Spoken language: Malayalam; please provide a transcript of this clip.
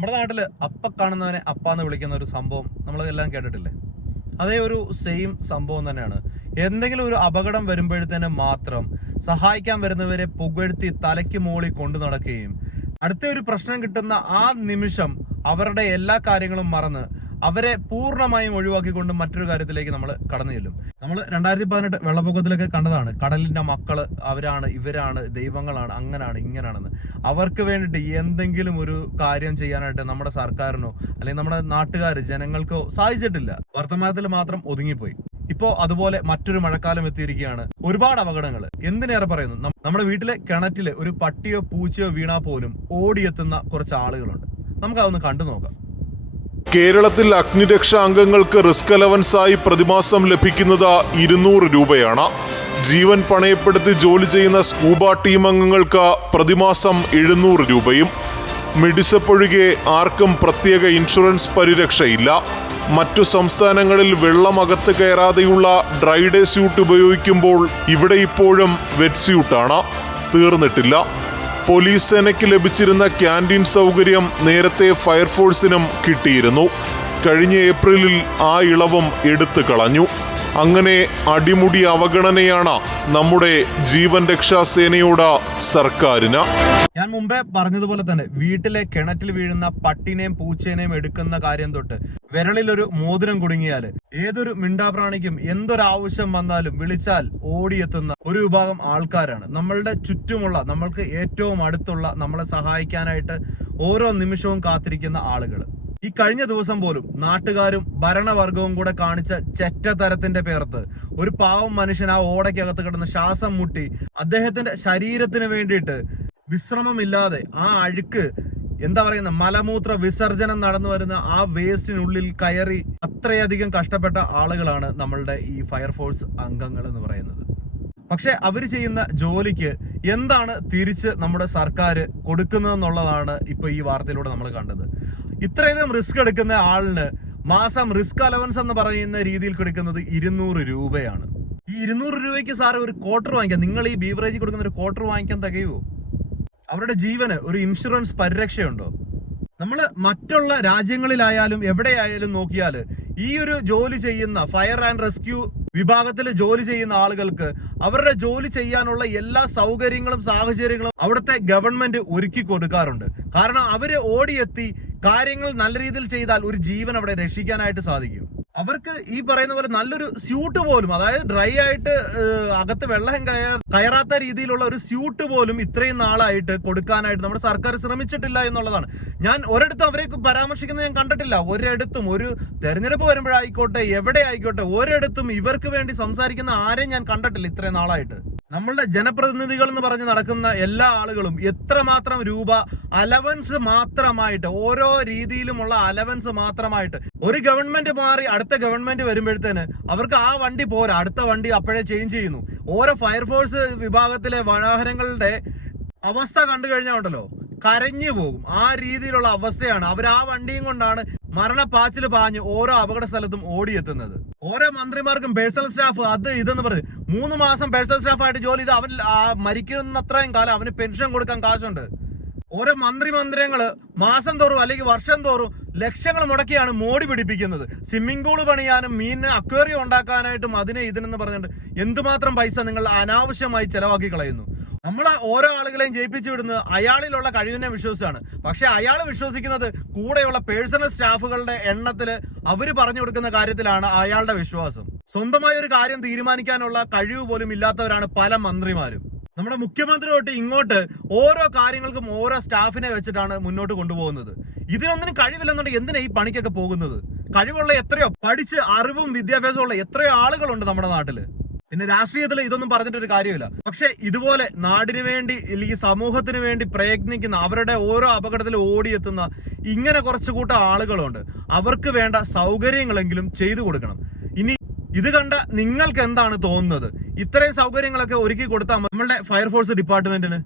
നമ്മുടെ നാട്ടിൽ അപ്പ കാണുന്നവനെ അപ്പ എന്ന് വിളിക്കുന്ന ഒരു സംഭവം നമ്മൾ എല്ലാം കേട്ടിട്ടില്ലേ? അതേ ഒരു സെയിം സംഭവം തന്നെയാണ്. എന്തെങ്കിലും ഒരു അപകടം വരുമ്പോഴത്തേന് മാത്രം സഹായിക്കാൻ വരുന്നവരെ പുകഴ്ത്തി തലയ്ക്ക് മോളി കൊണ്ടു നടക്കുകയും അടുത്ത ഒരു പ്രശ്നം കിട്ടുന്ന ആ നിമിഷം അവരുടെ എല്ലാ കാര്യങ്ങളും മറന്ന് അവരെ പൂർണമായും ഒഴിവാക്കിക്കൊണ്ട് മറ്റൊരു കാര്യത്തിലേക്ക് നമ്മൾ കടന്നു ചെല്ലും. നമ്മൾ രണ്ടായിരത്തി പതിനെട്ട് വെള്ളപ്പൊക്കത്തിലൊക്കെ കണ്ടതാണ്. കടലിന്റെ മക്കൾ അവരാണ് ഇവരാണ് ദൈവങ്ങളാണ് അങ്ങനാണ് ഇങ്ങനാണെന്ന്. അവർക്ക് വേണ്ടിയിട്ട് എന്തെങ്കിലും ഒരു കാര്യം ചെയ്യാനായിട്ട് നമ്മുടെ സർക്കാരിനോ അല്ലെങ്കിൽ നമ്മുടെ നാട്ടുകാർ ജനങ്ങൾക്കോ സാധിച്ചിട്ടില്ല. വർത്തമാനത്തിൽ മാത്രം ഒതുങ്ങിപ്പോയി. ഇപ്പോ അതുപോലെ മറ്റൊരു മഴക്കാലം എത്തിയിരിക്കുകയാണ്. ഒരുപാട് അപകടങ്ങൾ എന്തിനേറെ പറയുന്നു? നമ്മുടെ വീട്ടിലെ കിണറ്റിൽ ഒരു പട്ടിയോ പൂച്ചയോ വീണാ പോലും ഓടിയെത്തുന്ന കുറച്ച് ആളുകളുണ്ട്. നമുക്ക് അതൊന്ന് കണ്ടു നോക്കാം. കേരളത്തിൽ അഗ്നിരക്ഷാ അംഗങ്ങൾക്ക് റിസ്ക് അലവൻസായി പ്രതിമാസം ലഭിക്കുന്നത് ഇരുന്നൂറ് രൂപയാണ്. ജീവൻ പണയപ്പെടുത്തി ജോലി ചെയ്യുന്ന സ്കൂബ ടീം അംഗങ്ങൾക്ക് പ്രതിമാസം എഴുന്നൂറ് രൂപയും. മിഡിസപ്പൊഴികെ ആർക്കും പ്രത്യേക ഇൻഷുറൻസ് പരിരക്ഷയില്ല. മറ്റു സംസ്ഥാനങ്ങളിൽ വെള്ളം അകത്ത് കയറാതെയുള്ള ഡ്രൈഡേ സ്യൂട്ട് ഉപയോഗിക്കുമ്പോൾ ഇവിടെ ഇപ്പോഴും വെറ്റ് സ്യൂട്ടാണ്. തീർന്നിട്ടില്ല. പോലീസ് സേനയ്ക്ക് ലഭിച്ചിരുന്ന ക്യാന്റീൻ സൗകര്യം നേരത്തെ ഫയർഫോഴ്സിനും കിട്ടിയിരുന്നു. കഴിഞ്ഞ ഏപ്രിലിൽ ആ ഇളവും എടുത്തു കളഞ്ഞു. അങ്ങനെ അടിമുടി അവഗണനയാണ് നമ്മുടെ ജീവൻ രക്ഷാ സേനയോട് സർക്കാരിന്. ഞാൻ മുമ്പേ പറഞ്ഞതുപോലെ തന്നെ വീട്ടിലെ കിണറ്റിൽ വീഴുന്ന പട്ടിനെയും പൂച്ചേനെയും എടുക്കുന്ന കാര്യം തൊട്ട് വിരളിലൊരു മോതിരം കുടുങ്ങിയാൽ ഏതൊരു മിണ്ടാപ്രാണിക്കും എന്തൊരാവശ്യം വന്നാലും വിളിച്ചാൽ ഓടിയെത്തുന്ന ഒരു വിഭാഗം ആൾക്കാരാണ്. നമ്മളുടെ ചുറ്റുമുള്ള നമ്മൾക്ക് ഏറ്റവും അടുത്തുള്ള നമ്മളെ സഹായിക്കാനായിട്ട് ഓരോ നിമിഷവും കാത്തിരിക്കുന്ന ആളുകൾ ഈ കഴിഞ്ഞ ദിവസം പോലും നാട്ടുകാരും ഭരണവർഗവും കൂടെ കാണിച്ച ചെറ്റതരത്തിന്റെ പേർത്ത് ഒരു പാവം മനുഷ്യൻ ആ ഓടയ്ക്കകത്ത് കിടന്ന് ശ്വാസം മുട്ടി അദ്ദേഹത്തിന്റെ ശരീരത്തിന് വേണ്ടിയിട്ട് വിശ്രമമില്ലാതെ ആ അഴുക്ക് എന്താ പറയുന്ന മലമൂത്ര വിസർജനം നടന്നു വരുന്ന ആ വേസ്റ്റിനുള്ളിൽ കയറി അത്രയധികം കഷ്ടപ്പെട്ട ആളുകളാണ് നമ്മളുടെ ഈ ഫയർഫോഴ്സ് അംഗങ്ങൾ എന്ന് പറയുന്നത്. പക്ഷെ അവർ ചെയ്യുന്ന ജോലിക്ക് എന്താണ് തിരിച്ച് നമ്മുടെ സർക്കാർ കൊടുക്കുന്നതെന്നുള്ളതാണ് ഇപ്പൊ ഈ വാർത്തയിലൂടെ നമ്മൾ കണ്ടത്. ഇത്രയധികം റിസ്ക് എടുക്കുന്ന ആളിന് മാസം റിസ്ക് അലവൻസ് എന്ന് പറയുന്ന രീതിയിൽ കൊടുക്കുന്നത് ഇരുന്നൂറ് രൂപയാണ്. ഈ ഇരുന്നൂറ് രൂപയ്ക്ക് സാറ് ഒരു ക്വാർട്ടർ വാങ്ങിക്കാം. നിങ്ങൾ ഈ ബീവറേജ് കൊടുക്കുന്ന ഒരു ക്വാർട്ടർ വാങ്ങിക്കാൻ തികയുമോ അവരുടെ ജീവന് ഒരു ഇൻഷുറൻസ് പരിരക്ഷയുണ്ടോ? നമ്മൾ മറ്റുള്ള രാജ്യങ്ങളിലായാലും എവിടെയായാലും നോക്കിയാൽ ഈ ഒരു ജോലി ചെയ്യുന്ന ഫയർ ആൻഡ് റെസ്ക്യൂ വിഭാഗത്തിൽ ജോലി ചെയ്യുന്ന ആളുകൾക്ക് അവരുടെ ജോലി ചെയ്യാനുള്ള എല്ലാ സൗകര്യങ്ങളും സാഹചര്യങ്ങളും അവിടുത്തെ ഗവൺമെന്റ് ഒരുക്കി കൊടുക്കാറുണ്ട്. കാരണം അവർ ഓടിയെത്തി കാര്യങ്ങൾ നല്ല രീതിയിൽ ചെയ്താൽ ഒരു ജീവൻ അവിടെ രക്ഷിക്കാനായിട്ട് സാധിക്കും. അവർക്ക് ഈ പറയുന്ന പോലെ നല്ലൊരു സ്യൂട്ട് പോലും അതായത് ഡ്രൈ ആയിട്ട് അകത്ത് വെള്ളം കയറാത്ത രീതിയിലുള്ള ഒരു സ്യൂട്ട് പോലും ഇത്രയും നാളായിട്ട് കൊടുക്കാനായിട്ട് നമ്മുടെ സർക്കാർ ശ്രമിച്ചിട്ടില്ല എന്നുള്ളതാണ്. ഞാൻ ഒരിടത്തും അവരെ പരാമർശിക്കുന്നത് ഞാൻ കണ്ടിട്ടില്ല. ഒരിടത്തും ഒരു തെരഞ്ഞെടുപ്പ് വരുമ്പോഴായിക്കോട്ടെ എവിടെ ആയിക്കോട്ടെ ഒരിടത്തും ഇവർക്ക് വേണ്ടി സംസാരിക്കുന്ന ആരെയും ഞാൻ കണ്ടിട്ടില്ല ഇത്രയും നാളായിട്ട്. നമ്മളുടെ ജനപ്രതിനിധികൾ എന്ന് പറഞ്ഞ് നടക്കുന്ന എല്ലാ ആളുകളും എത്രമാത്രം രൂപ അലവൻസ് മാത്രമായിട്ട് ഓരോ രീതിയിലുമുള്ള അലവൻസ് മാത്രമായിട്ട് ഒരു ഗവൺമെന്റ് മാറി അടുത്ത ഗവൺമെന്റ് വരുമ്പോഴത്തേന് അവർക്ക് ആ വണ്ടി പോരാ അടുത്ത വണ്ടി അപ്പോഴേ ചേഞ്ച് ചെയ്യുന്നു. ഓരോ ഫയർഫോഴ്സ് വിഭാഗത്തിലെ വാഹനങ്ങളുടെ അവസ്ഥ കണ്ടു കഴിഞ്ഞാൽ ഉണ്ടല്ലോ കരഞ്ഞു പോകും. ആ രീതിയിലുള്ള അവസ്ഥയാണ്. അവർ ആ വണ്ടിയും കൊണ്ടാണ് മരണപ്പാച്ചിൽ പാഞ്ഞ് ഓരോ അപകട സ്ഥലത്തും ഓടിയെത്തുന്നത്. ഓരോ മന്ത്രിമാർക്കും പേഴ്സണൽ സ്റ്റാഫ് അത് ഇതെന്ന് പറഞ്ഞ് മൂന്ന് മാസം പേഴ്സണൽ സ്റ്റാഫായിട്ട് ജോലി ചെയ്ത് അവൻ മരിക്കുന്നത്രയും കാലം അവന് പെൻഷൻ കൊടുക്കാൻ കാശുണ്ട്. ഓരോ മന്ത്രി മന്ദിരങ്ങൾ മാസം തോറും അല്ലെങ്കിൽ വർഷം തോറും ലക്ഷങ്ങൾ മുടക്കിയാണ് മോടി പിടിപ്പിക്കുന്നത്. സ്വിമ്മിംഗ് പൂൾ പണിയാനും മീനിന് അക്വേറിയം ഉണ്ടാക്കാനായിട്ടും അതിനെ ഇതിനെന്ന് പറഞ്ഞിട്ട് എന്തുമാത്രം പൈസ നിങ്ങൾ അനാവശ്യമായി ചെലവാക്കി കളയുന്നു. നമ്മൾ ഓരോ ആളുകളെയും ജയിപ്പിച്ചു വിടുന്നത് അയാളിലുള്ള കഴിവിനെ വിശ്വസിച്ചാണ്. പക്ഷെ അയാൾ വിശ്വസിക്കുന്നത് കൂടെയുള്ള പേഴ്സണൽ സ്റ്റാഫുകളുടെ എണ്ണത്തിൽ അവർ പറഞ്ഞു കൊടുക്കുന്ന കാര്യത്തിലാണ് അയാളുടെ വിശ്വാസം. സ്വന്തമായ ഒരു കാര്യം തീരുമാനിക്കാനുള്ള കഴിവ് പോലും ഇല്ലാത്തവരാണ് പല മന്ത്രിമാരും. നമ്മുടെ മുഖ്യമന്ത്രി തൊട്ട് ഇങ്ങോട്ട് ഓരോ കാര്യങ്ങൾക്കും ഓരോ സ്റ്റാഫിനെ വെച്ചിട്ടാണ് മുന്നോട്ട് കൊണ്ടുപോകുന്നത്. ഇതിനൊന്നിനും കഴിവില്ലെന്നുണ്ടെങ്കിൽ എന്തിനാ ഈ പണിക്കൊക്കെ പോകുന്നത്? കഴിവുള്ള എത്രയോ പഠിച്ച് അറിവും വിദ്യാഭ്യാസവും ഉള്ള എത്രയോ ആളുകളുണ്ട് നമ്മുടെ നാട്ടിൽ. പിന്നെ രാഷ്ട്രീയത്തിൽ ഇതൊന്നും പറഞ്ഞിട്ട് ഒരു കാര്യമില്ല. പക്ഷെ ഇതുപോലെ നാടിനു വേണ്ടി അല്ലെങ്കിൽ സമൂഹത്തിന് വേണ്ടി പ്രയത്നിക്കുന്ന അവരുടെ ഓരോ അപകടത്തിൽ ഓടിയെത്തുന്ന ഇങ്ങനെ കുറച്ചു കൂട്ടം ആളുകളുണ്ട്. അവർക്ക് വേണ്ട സൗകര്യങ്ങളെങ്കിലും ചെയ്തു കൊടുക്കണം. ഇനി ഇത് കണ്ട നിങ്ങൾക്ക് എന്താണ് തോന്നുന്നത്? ഇത്രയും സൗകര്യങ്ങളൊക്കെ ഒരുക്കി കൊടുത്താൽ നമ്മളുടെ ഫയർഫോഴ്സ് ഡിപ്പാർട്ട്മെന്റിന്